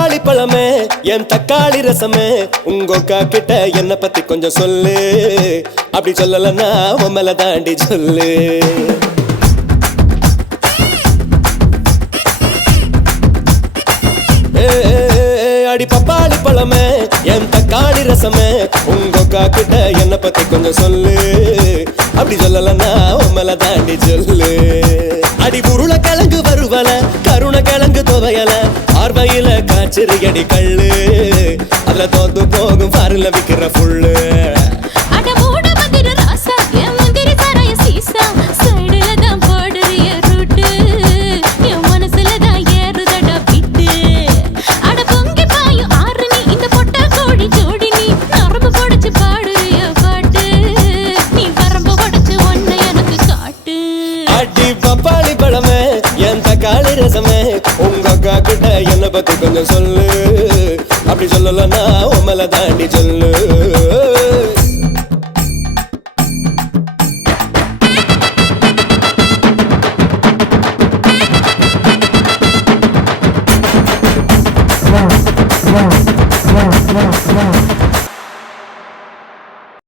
பப்பாளி பழமே என் தக்காளி ரசமே உங்க அக்கா கிட்ட என்ன பத்தி கொஞ்சம் சொல்லு. அப்படி சொல்லலன்னா உன் மேல தாண்டி சொல்லு. அடி பப்பாளி பழமே என் தக்காளி ரசமே உங்க அக்கா கிட்ட என்ன பத்தி கொஞ்சம் சொல்லு. அப்படி சொல்லலன்னா உன் மேல தாண்டி சொல்லு. அடி உருளை கிழங்கு வருவல கருணை கிழங்கு துவையல பார்வையில காய்ச்சறி அடி கல்லு அதுல தோத்து போகும் பாருல விக்கிற புல்லு. பப்பாளி பழமே என் தக்காளி ரசமே உங்க அக்கா கிட்ட என்ன பத்தி கொஞ்சம் சொல்லு. அப்படி சொல்லலன்னா உன் மேல தாண்டி சொல்லு.